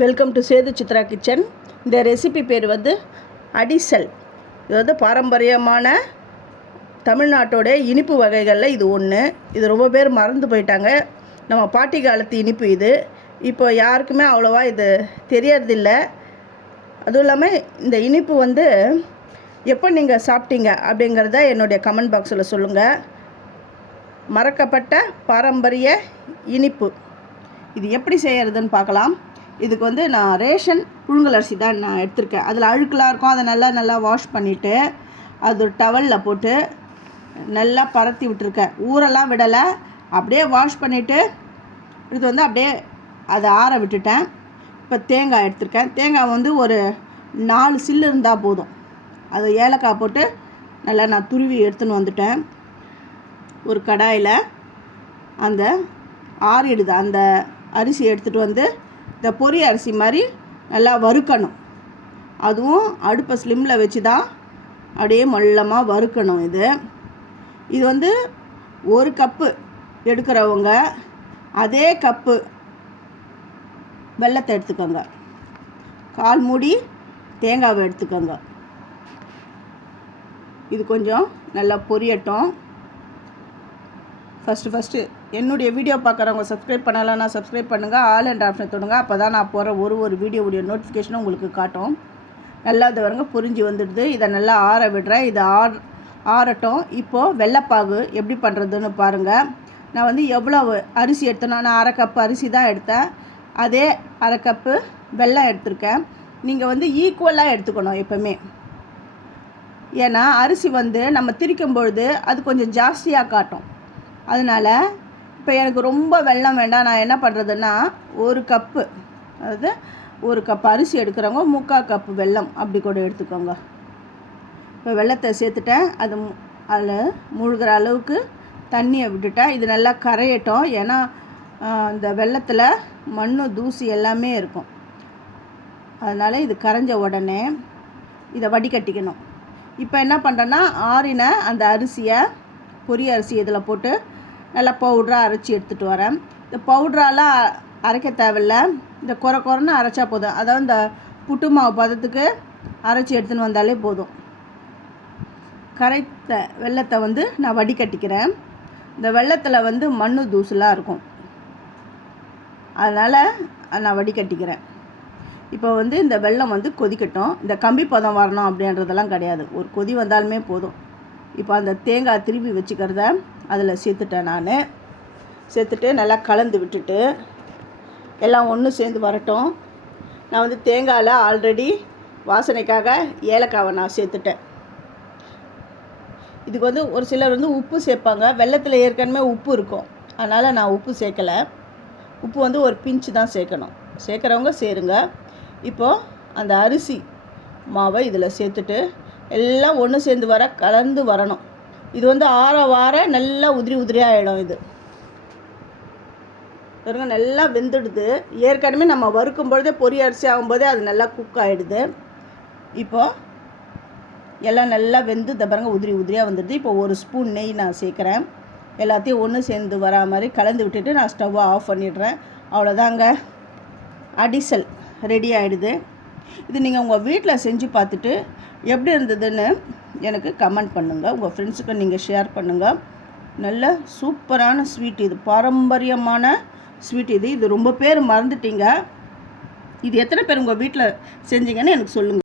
Welcome to Sethu Chitra kitchen. இந்த recipe பேர் வந்து அடிசல். இது வந்து பாரம்பரியமான தமிழ்நாட்டோட இனிப்பு வகைகளில் இது ஒன்று. இது ரொம்ப பேர் மறந்து போயிட்டாங்க. நம்ம பாட்டி காலத்து இனிப்பு இது. இப்போ யாருக்குமே அவ்வளோவா இது தெரியறதில்ல. அதுவும் இல்லாமல் இந்த இனிப்பு வந்து எப்போ நீங்கள் சாப்பிட்டீங்க அப்படிங்கிறத என்னுடைய கமெண்ட் பாக்ஸில் சொல்லுங்கள். மறக்கப்பட்ட பாரம்பரிய இனிப்பு இது எப்படி செய்கிறதுன்னு பார்க்கலாம். இதுக்கு வந்து நான் ரேஷன் புழுங்கல் அரிசி தான் நான் எடுத்திருக்கேன். அதில் அழுக்கெலாம் இருக்கும். அதை நல்லா வாஷ் பண்ணிவிட்டு அது ஒரு டவலில் போட்டு நல்லா பரத்தி விட்டுருக்கேன். ஊரெல்லாம் விடலை, அப்படியே வாஷ் பண்ணிவிட்டு இது வந்து அப்படியே அதை ஆற விட்டுட்டேன். இப்போ தேங்காய் எடுத்திருக்கேன். தேங்காய் வந்து ஒரு 4 சில்லு இருந்தால் போதும். அது ஏலக்காய் போட்டு நல்லா நான் துருவி எடுத்துன்னு வந்துட்டேன். ஒரு கடாயில் அந்த ஆறிடுது அந்த அரிசி எடுத்துகிட்டு வந்து இந்த பொரி அரிசி மாதிரி நல்லா வறுக்கணும். அதுவும் அடுப்பை ஸ்லிம்மில் வச்சு தான் அப்படியே மொல்லமாக வறுக்கணும். இது வந்து 1 கப்பு எடுக்கிறவங்க அதே கப்பு வெல்லத்தை எடுத்துக்கோங்க. 1/4 மூடி தேங்காவை எடுத்துக்கோங்க. இது கொஞ்சம் நல்லா பொரியட்டும். ஃபஸ்ட்டு என்னுடைய வீடியோ பார்க்குறவங்க சப்ஸ்கிரைப் பண்ணலைன்னா சப்ஸ்கிரைப் பண்ணுங்கள். ஆல் அண்ட் ஆப்ஷன் தொடுங்க. அப்போ தான் நான் போகிற ஒரு வீடியோவுடைய நோட்டிஃபிகேஷனும் உங்களுக்கு காட்டும். நல்லா இது வருங்க பொரிஞ்சு வந்துடுது. இதை நல்லா ஆற விடுறேன். இது ஆறட்டும். இப்போது வெள்ளைப்பாகு எப்படி பண்ணுறதுன்னு பாருங்கள். நான் வந்து எவ்வளோ அரிசி எடுத்தேன்னா, நான் 1/2 கப்பு அரிசி தான் எடுத்தேன். அதே 1/2 கப்பு வெல்லம் எடுத்திருக்கேன். நீங்கள் வந்து ஈக்குவலாக எடுத்துக்கணும் எப்போவுமே. ஏன்னா அரிசி வந்து நம்ம திரிக்கும் பொழுது அது கொஞ்சம் ஜாஸ்தியாக காட்டும். அதனால் இப்போ எனக்கு ரொம்ப வெல்லம் வேண்டாம். நான் என்ன பண்ணுறதுன்னா 1 கப்பு, அதாவது 1 கப் அரிசி எடுக்கிறவங்க 3/4 கப்பு வெல்லம் அப்படி கூட எடுத்துக்கோங்க. இப்போ வெல்லத்தை சேர்த்துட்டேன். அதில் முழுகிற அளவுக்கு தண்ணியை விட்டுட்டேன். இது நல்லா கரையட்டும். ஏன்னா இந்த வெல்லத்தில் மண் தூசி எல்லாமே இருக்கும். அதனால் இது கரைஞ்ச உடனே இதை வடிகட்டிக்கணும். இப்போ என்ன பண்ணுறேன்னா ஆறின அந்த அரிசியை பொரி அரிசி இதில் போட்டு நல்லா பவுட்ராக அரைச்சி எடுத்துகிட்டு வரேன். இந்த பவுட்ராலாம் அரைக்க தேவையில்ல. இந்த குறைன்னு அரைச்சா போதும். அதாவது இந்த புட்டு மாவு பதத்துக்கு அரைச்சி எடுத்துன்னு வந்தாலே போதும். கரைத்த வெல்லத்தை வந்து நான் வடிகட்டிக்கிறேன். இந்த வெல்லத்தில் வந்து மண் தூசுலாம் இருக்கும். அதனால் நான் வடிகட்டிக்கிறேன். இப்போ வந்து இந்த வெல்லம் வந்து கொதிக்கட்டும். இந்த கம்பி பதம் வரணும் அப்படின்றதெல்லாம் கிடையாது. ஒரு கொதி வந்தாலுமே போதும். இப்போ அந்த தேங்காய் திருப்பி வச்சுக்கிறத அதில் சேர்த்துட்டேன். நான் சேர்த்துட்டு நல்லா கலந்து விட்டுட்டு எல்லாம் ஒன்று சேர்ந்து வரட்டும். நான் வந்து தேங்காயில் ஆல்ரெடி வாசனைக்காக ஏலக்காவை நான் சேர்த்துட்டேன். இதுக்கு வந்து ஒரு சிலர் வந்து உப்பு சேர்ப்பாங்க. வெல்லத்தில் ஏற்கனவே உப்பு இருக்கும். அதனால் நான் உப்பு சேர்க்கலை. உப்பு வந்து ஒரு பிஞ்சு தான் சேர்க்கணும். சேர்க்குறவங்க சேருங்க. இப்போது அந்த அரிசி மாவை இதில் சேர்த்துட்டு எல்லாம் ஒன்று சேர்ந்து கலந்து வரணும். இது வந்து வார நல்லா உதிரியாக ஆகிடும். இது பாருங்க நல்லா வெந்துடுது. ஏற்கனவே நம்ம வறுக்கும் பொழுதே பொரி அரிசி ஆகும்போதே அது நல்லா குக் ஆகிடுது. இப்போது எல்லாம் நல்லா வெந்து இந்த பாருங்க உதிரியாக வந்துடுது. இப்போ 1 ஸ்பூன் நெய் நான் சேர்க்குறேன். எல்லாத்தையும் ஒன்று சேர்ந்து வரா மாதிரி கலந்து விட்டுட்டு நான் ஸ்டவ்வை ஆஃப் பண்ணிடுறேன். அவ்வளோதாங்க, அடிசல் ரெடி ஆகிடுது. இது நீங்கள் உங்கள் வீட்டில் செஞ்சு பார்த்துட்டு எப்படி இருந்ததுன்னு எனக்கு கமெண்ட் பண்ணுங்கள். உங்கள் ஃப்ரெண்ட்ஸுக்கு நீங்கள் ஷேர் பண்ணுங்கள். நல்ல சூப்பரான ஸ்வீட். இது பாரம்பரியமான ஸ்வீட். இது ரொம்ப பேர் மறந்துட்டீங்க. இது எத்தனை பேர் உங்கள் வீட்டில் செஞ்சீங்கன்னு எனக்கு சொல்லுங்கள்.